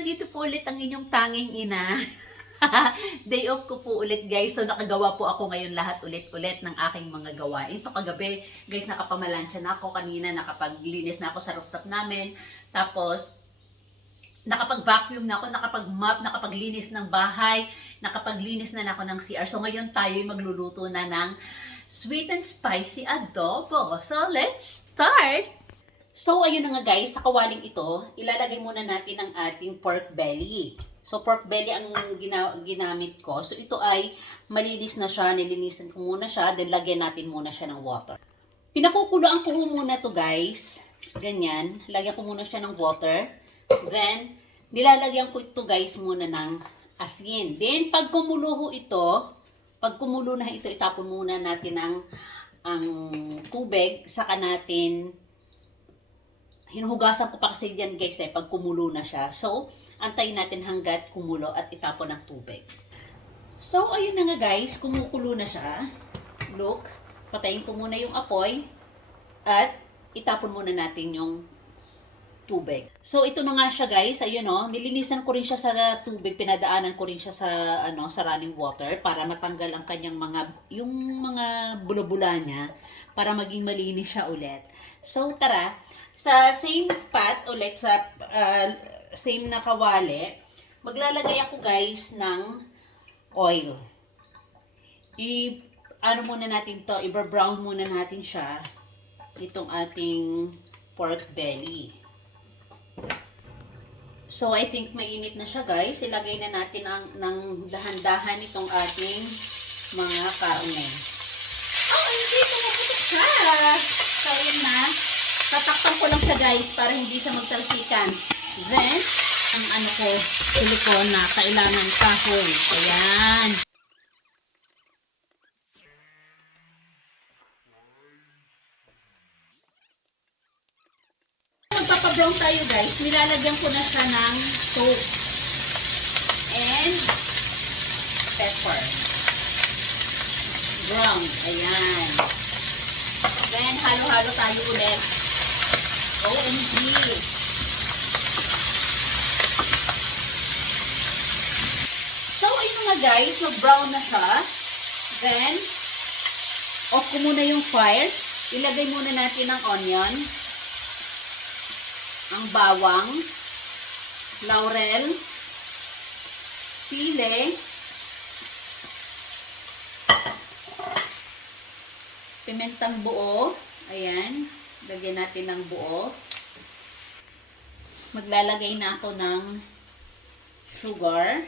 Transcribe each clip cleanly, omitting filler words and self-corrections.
nandito po ulit ang inyong tanging ina. Day off ko po ulit guys. So nakagawa po ako ngayon lahat ulit-ulit ng aking mga gawain. So kagabi guys nakapamalansya na ako. Kanina nakapaglinis na ako sa rooftop namin. Tapos nakapag-vacuum na ako, nakapag-mop, nakapaglinis ng bahay, nakapaglinis na ako ng CR. So ngayon tayo magluluto na ng sweet and spicy adobo. So let's start! So, ayun na nga guys, sa kawaling ito, ilalagay muna natin ang ating pork belly. So, pork belly ang ginamit ko. So, ito ay malinis na siya, nilinisan ko muna siya, then lagyan natin muna siya ng water. Pinakukuluan ko muna to guys. Ganyan, lagyan ko muna siya ng water. Then, nilalagyan ko ito guys muna ng asin. Then, pag kumulo ito, itapon muna natin ang tubig, saka natin hinuhugasan ko pa kasi yan guys pag kumulo na siya. So, antayin natin hanggat kumulo at itapon ng tubig. So, ayun na nga guys, kumukulo na siya. Look, patayin ko muna yung apoy at itapon muna natin yung tubig. So, ito na nga siya guys. Ayun o, nilinisan ko rin siya sa tubig. Pinadaanan ko rin siya sa, sa running water para matanggal ang kanyang yung mga bula-bula niya para maging malinis siya ulit. So, tara. Sa same pot, ulit sa same na kawali, maglalagay ako guys ng oil. Ano muna natin to, i-brown muna natin siya, itong ating pork belly. So, I think mainit na siya guys. Ilagay na natin ng dahan-dahan itong ating mga karne. Oh, hindi ko maputok siya. So, yun na. Tatakpan ko lang siya guys para hindi siya magtalsikan. Then, ang silikon na kailangan kahoy. Ayan. Magpapabrown tayo guys. Nilalagyan ko na siya ng soap and pepper. Brown. Ayan. Then, halo-halo tayo ulit. OMG! So, ayun nga guys, mag-brown na siya. Then, off ko muna yung fire. Ilagay muna natin ang onion, ang bawang, laurel, sili, pimentang buo. Ayan. Lagyan natin ng buo. Maglalagay na ako ng sugar.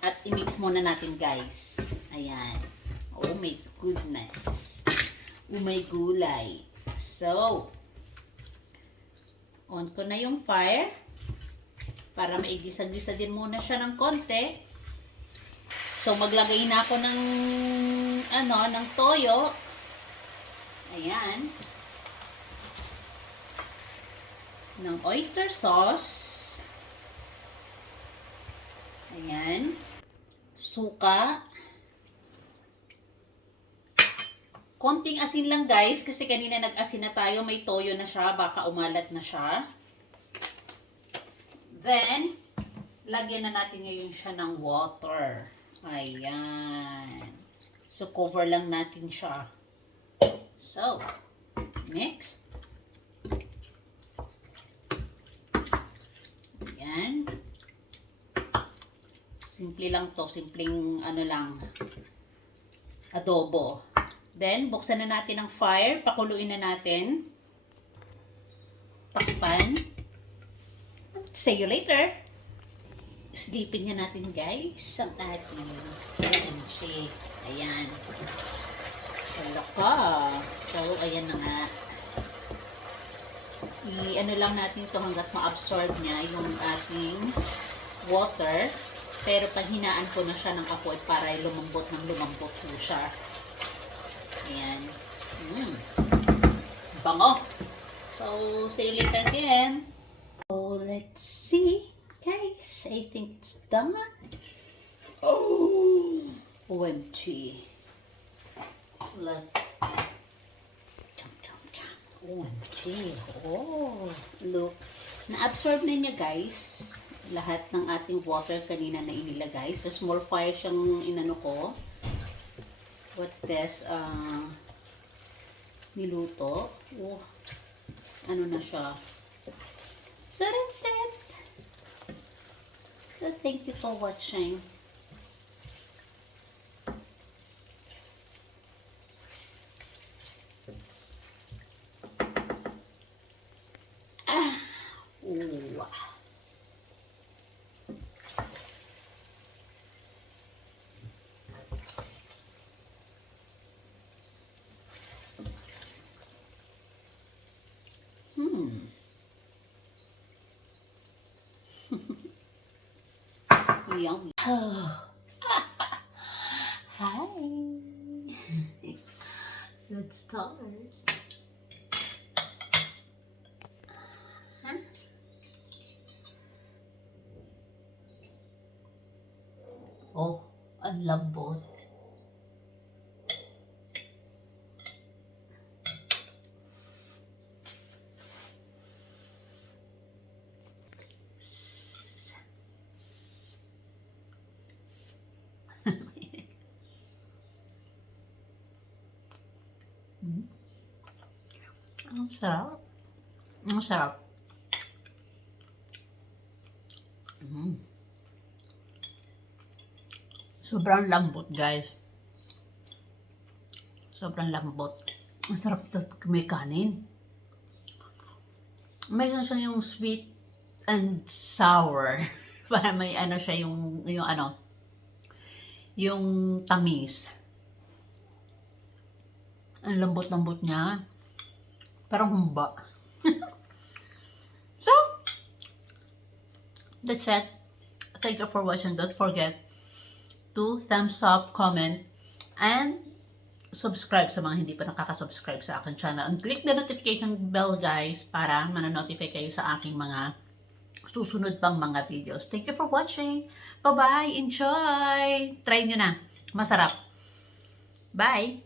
At i-mix muna natin guys. Ayan. Oh my goodness. Oh my gulay. So, on ko na yung fire. Para maigisa-gisa din muna siya ng konti. So, maglagay na ako ng toyo. Ayan. Ng oyster sauce. Ayan. Suka. Konting asin lang guys, kasi kanina nag-asin na tayo. May toyo na siya, baka umalat na siya. Then, lagyan na natin ngayon siya ng water. Ayan. So, cover lang natin siya. So, next. Ayan. Simple lang to. Simpleng adobo. Then, buksan na natin ang fire. Pakuluin na natin. Takpan. See you later. Silipin nga natin guys ang ating kimchi. Ayan. Salaka. So, ayan na nga. Lang natin to hanggat ma-absorb niya yung ating water. Pero panghinaan ko na siya ng apoy para lumambot po siya. Ayan. Bango. So, see you later again. So, let's see. Guys, I think it's done. Oh, OMG. Look. Chum, chum, chum. OMG. Oh, look. Na-absorb na niya, guys, lahat ng ating water kanina na inilagay. So, small fire siyang inano ko. What's this? Niluto. Oh, ano na siya. So, that's it. So, thank you for watching. Ooh. Yum. Hi. Let's start. Huh? Oh, ang lambot. Ang sarap. Ang sarap. Sobrang lambot, guys. Sobrang lambot. Ang sarap ito pag may kanin. Mayroon siya yung sweet and sour. Para may ano siya yung ano, yung tamis. Ang lambot-lambot niya. Parang humba. So, that's it. Thank you for watching. Don't forget to thumbs up, comment, and subscribe sa mga hindi pa nakaka-subscribe sa aking channel. And click the notification bell, guys, para mana-notify kayo sa aking mga susunod pang mga videos. Thank you for watching. Bye-bye. Enjoy. Try nyo na. Masarap. Bye.